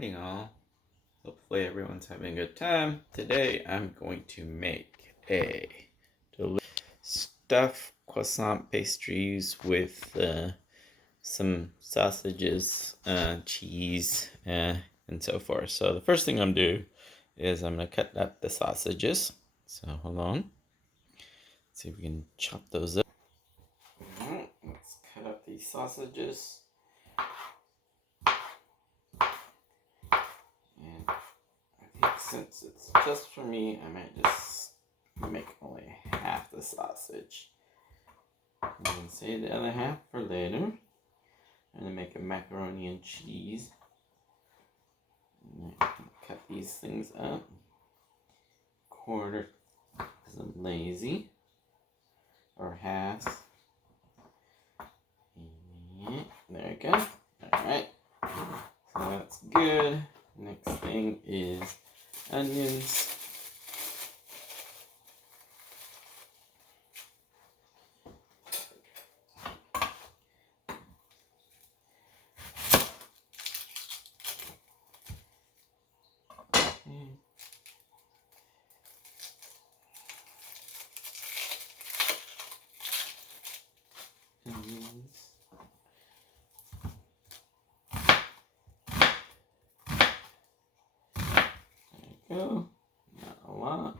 morning, all. Hopefully everyone's having a good time. Today I'm going to make a delicious stuffed croissant pastries with some sausages, cheese, and so forth. So the first thing I'm going to do is I'm going to cut up the sausages. So hold on. Let's see if we can chop those up. Alright, let's cut up these sausages. And I think since it's just for me, I might just make only half the sausage. And then save the other half for later. I'm going to make a macaroni and cheese. And cut these things up. Quarter, because I'm lazy. Or half. And there we go. Alright. So that's good. Next thing is onions. Onions. There we go. Not a lot.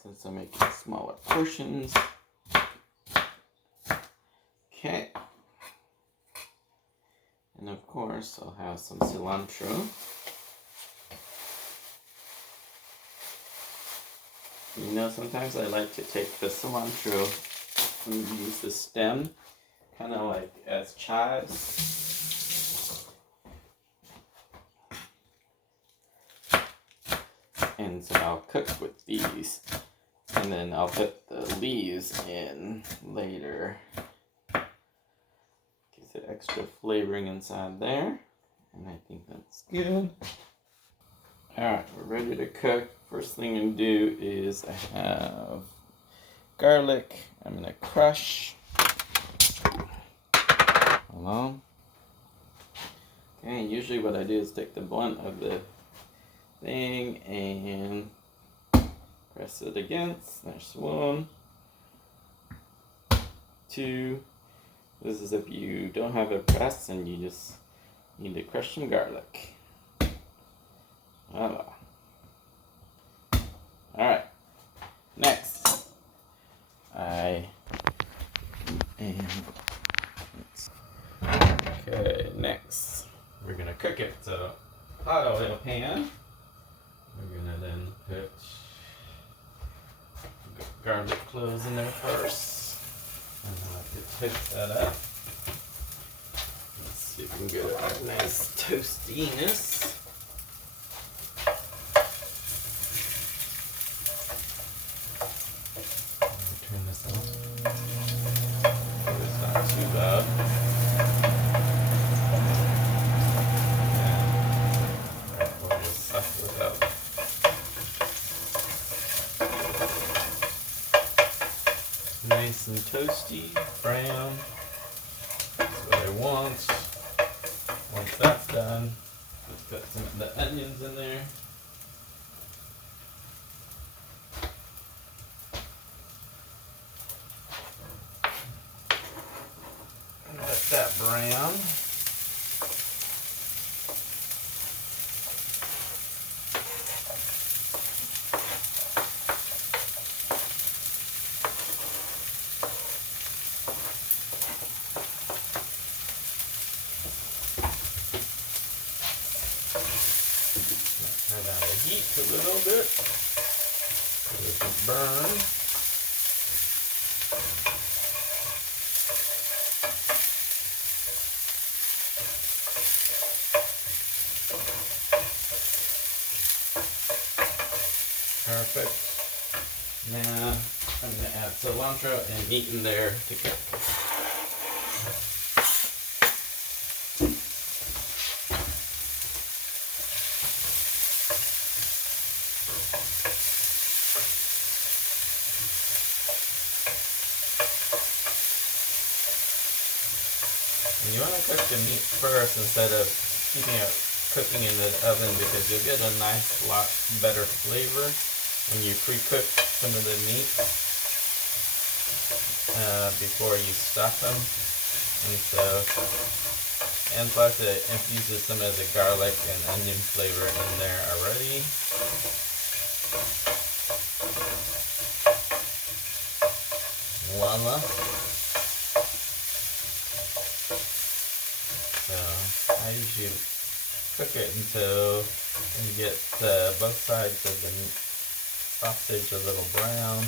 Since I'm making smaller portions. Okay. And of course, I'll have some cilantro. You know, sometimes I like to take the cilantro and use the stem, kind of like as chives. And so I'll cook with these, and then I'll put the leaves in later. Gives it extra flavoring inside there, and I think that's good. Alright, we're ready to cook. First thing I'm going to do is I have garlic. I'm going to crush. Hold on. Okay, usually what I do is take the blunt of the thing and press it against. There's one. Two. This is if you don't have a press and you just need to crush some garlic. Voila. Alright. Next. Okay, next. We're gonna cook it. So, hot oil pan. We're gonna then put garlic cloves in there first. And then I could toast that up. Let's see if we can get a nice toastiness. Turn this on. It's not too loud. We'll just suck it up. Nice and toasty, brown. That's what I want. Once that's done, let's put some of the onions in there. And let that brown. Turn down the heat a little bit so it doesn't burn. Perfect. Now I'm going to add cilantro and meat in there to cook. And you want to cook the meat first instead of keeping it cooking in the oven because you'll get a nice lot better flavor when you pre-cook some of the meat before you stuff them. And plus it infuses some of the garlic and onion flavor in there already. Voila. So I usually cook it until you get both sides of the sausage a little brown.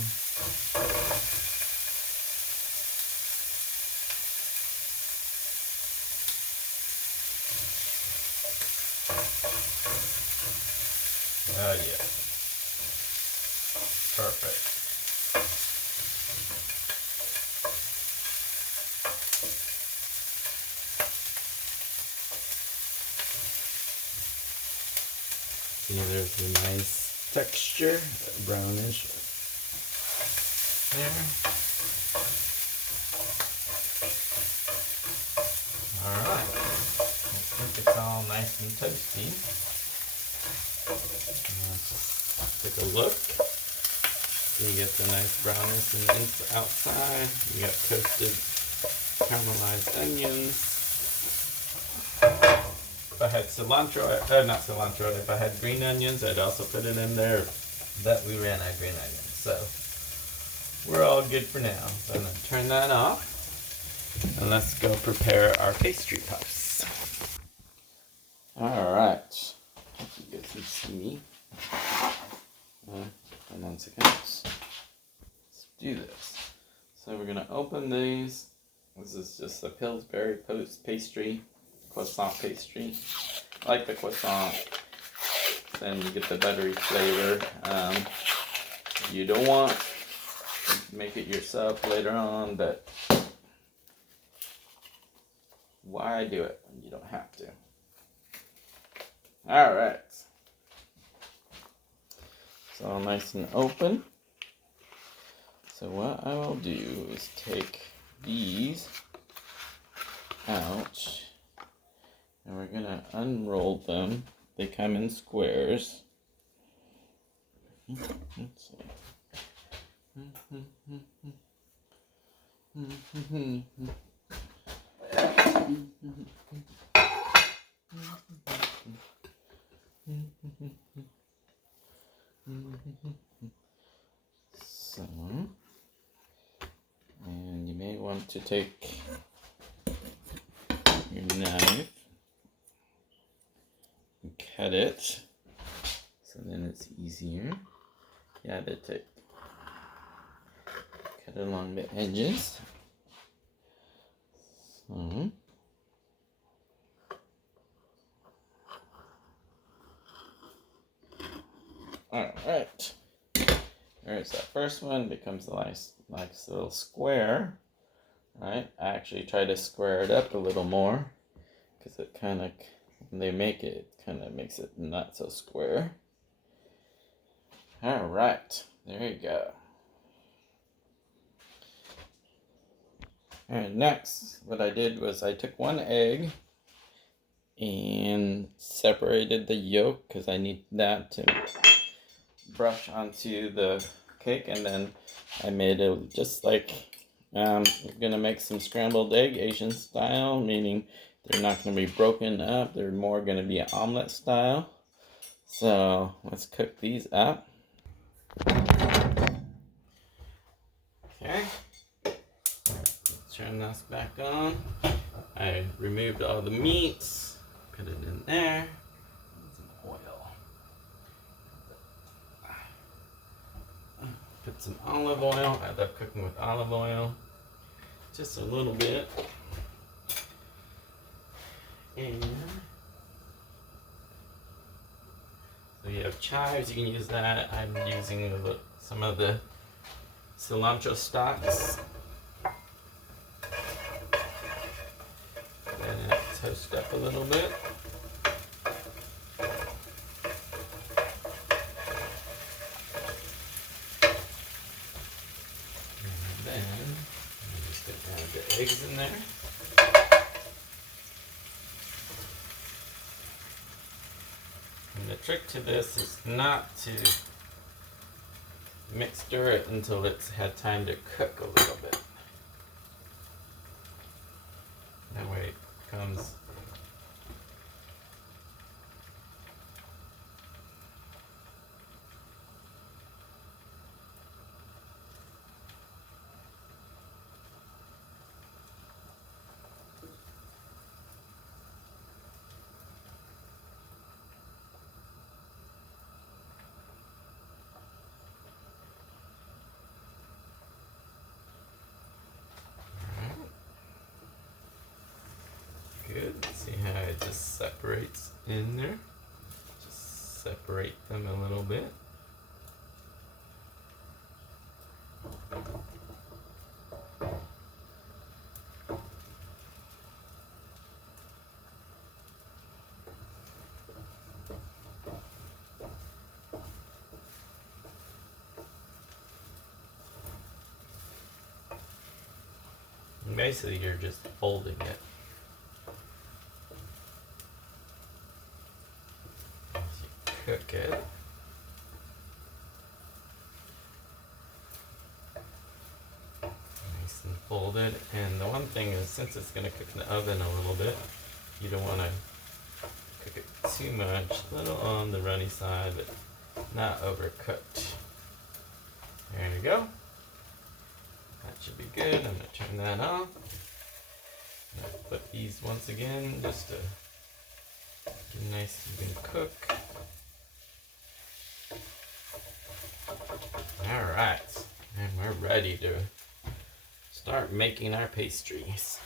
Oh yeah, perfect. See, there's a nice texture, brownish there. Alright, I think it's all nice and toasty. Let's take a look. So you get the nice brownness in the outside. You got toasted caramelized onions. If I had cilantro, not cilantro, if I had green onions, I'd also put it in there. But we ran out of green onions, so we're all good for now. So I'm going to turn that off, and let's go prepare our pastry puffs. Alright, you guys can see me. Hold on a second. Let's do this. So we're going to open these. This is just a Pillsbury pastry. Croissant pastry. I like the croissant, then you get the buttery flavor. You don't want to make it yourself later on, but why do it when you don't have to? Alright, so all nice and open. So what I will do is take these out. And we're going to unroll them. They come in squares. Let's see. So, and you may want to take your knife. Cut it, so then it's easier. Yeah, to cut along the edges. So, alright. There's that first one, becomes a nice little square. Right? I actually try to square it up a little more, because it kind of, when they make it, kind of makes it not so square. Alright, there you go. Alright, next, what I did was I took one egg and separated the yolk, because I need that to brush onto the cake, and then I made it just like, we're going to make some scrambled egg, Asian style, meaning they're not going to be broken up. They're more going to be omelet style. So let's cook these up. Okay. Let's turn this back on. I removed all the meats. Put it in there. Some oil. Put some olive oil. I love cooking with olive oil. Just a little bit. And so you have chives, you can use that. I'm using some of the cilantro stalks. Let it toast up a little bit. And then I'm just going to add the eggs in there. trick to this is not to stir it until it's had time to cook a little bit. That way it becomes good. See how it just separates in there? Just separate them a little bit. And basically, you're just folding it. As you cook it. Nice and folded. And the one thing is, since it's going to cook in the oven a little bit, you don't want to cook it too much. A little on the runny side, but not overcooked. There you go. That should be good. I'm going to turn that off. I'm going to put these once again just to get a nice even cook. Alright, and we're ready to start making our pastries.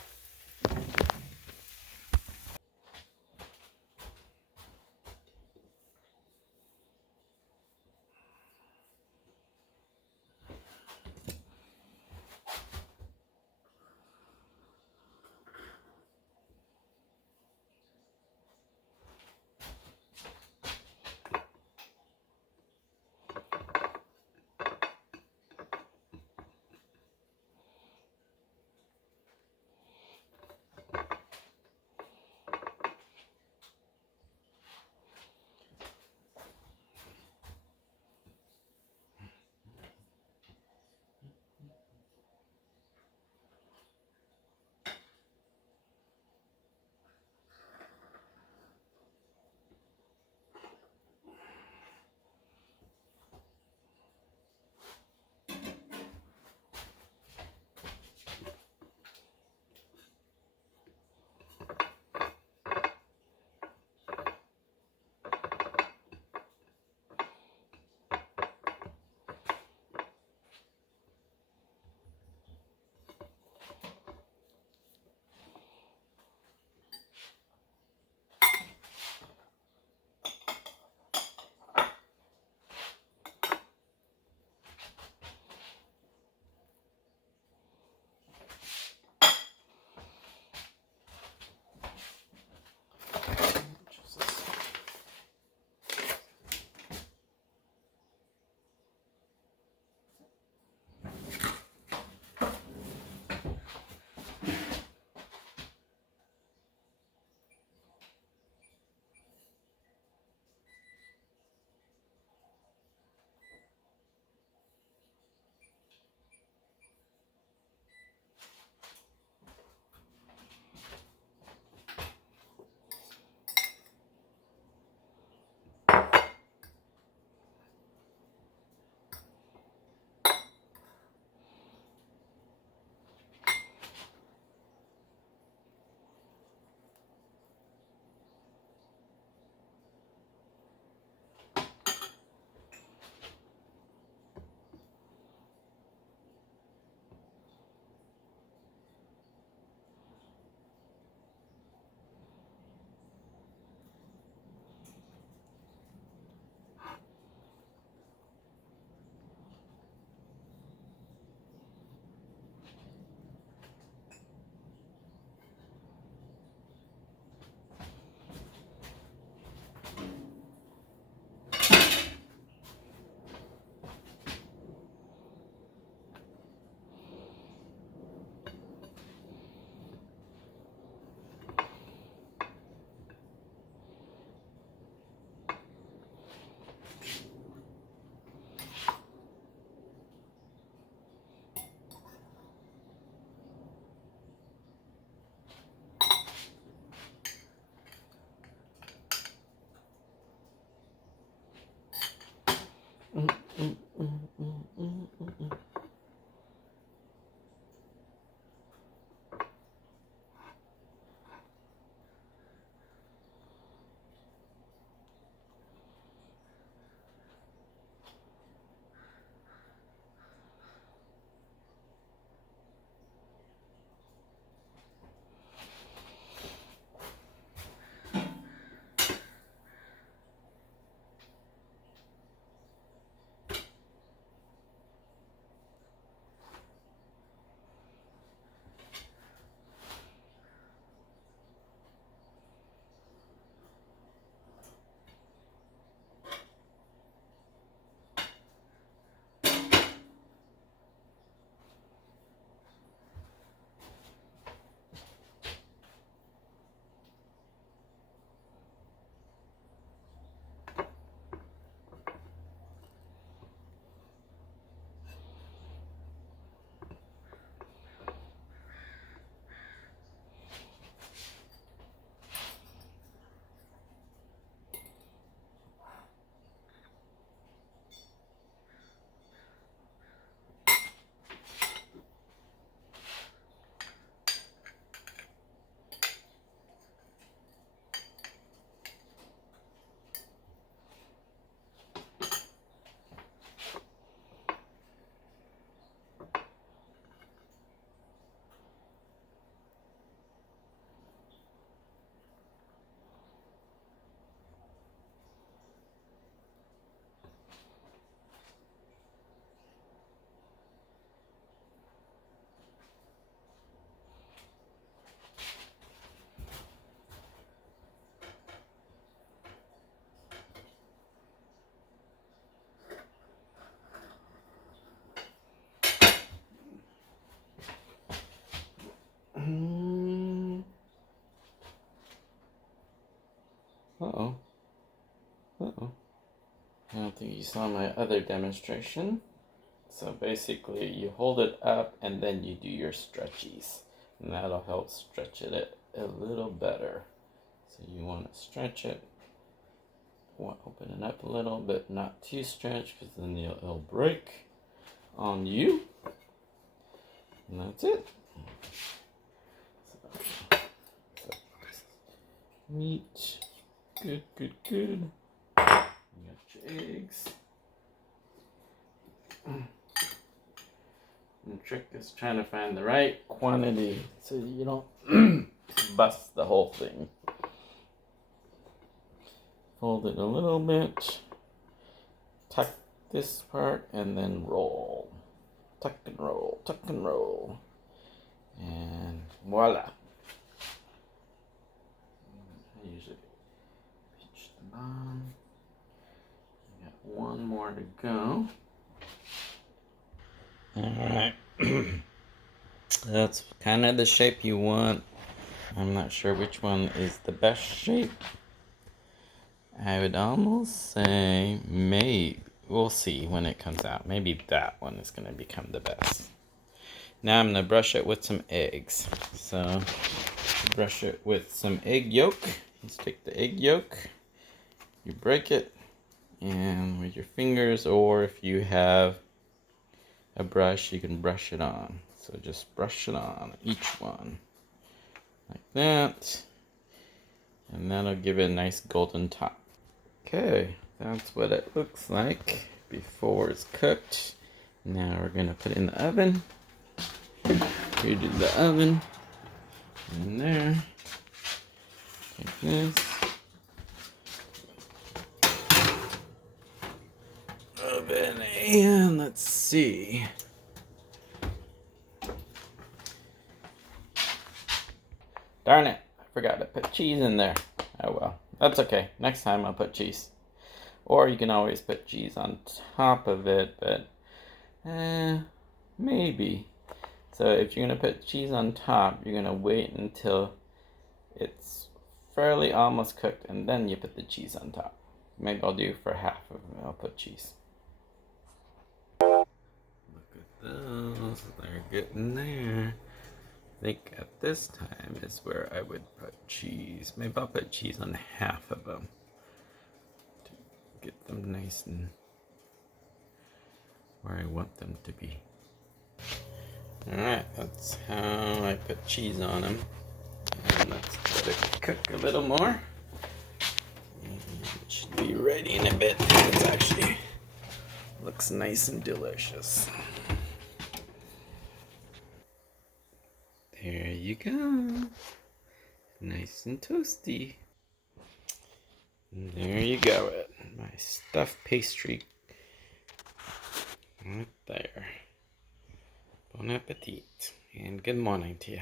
Uh-oh. I don't think you saw my other demonstration. So basically you hold it up and then you do your stretchies. And that'll help stretch it a little better. So you want to stretch it. Want to open it up a little but not too stretched because then it'll break on you. And that's it. So meat. Good, good, good. You got your eggs. And the trick is trying to find the right quantity so you don't bust the whole thing. Fold it a little bit. Tuck this part and then roll. Tuck and roll, tuck and roll. And voila. I usually pinch the bottom. I got one more to go. Alright. That's kind of the shape you want. I'm not sure which one is the best shape. I would almost say maybe. We'll see when it comes out. Maybe that one is going to become the best. Now I'm going to brush it with some eggs. So brush it with some egg yolk. You take the egg yolk, you break it, and with your fingers, or if you have a brush, you can brush it on. So just brush it on each one like that, and that'll give it a nice golden top. Okay, that's what it looks like before it's cooked. Now we're gonna put it in the oven. Here's the oven. In there. Take this. Oven, and let's see. Darn it, I forgot to put cheese in there. Oh well, that's okay. Next time I'll put cheese. Or you can always put cheese on top of it, but maybe. So if you're going to put cheese on top, you're going to wait until it's fairly almost cooked and then you put the cheese on top. Maybe I'll do for half of them, I'll put cheese. Look at those, they're getting there. I think at this time is where I would put cheese. Maybe I'll put cheese on half of them to get them nice and where I want them to be. Alright, that's how I put cheese on them. And let's let it cook a little more. And it should be ready in a bit. It actually looks nice and delicious. There you go. Nice and toasty. And there you go, my stuffed pastry. Right there. Bon appetit and good morning to you.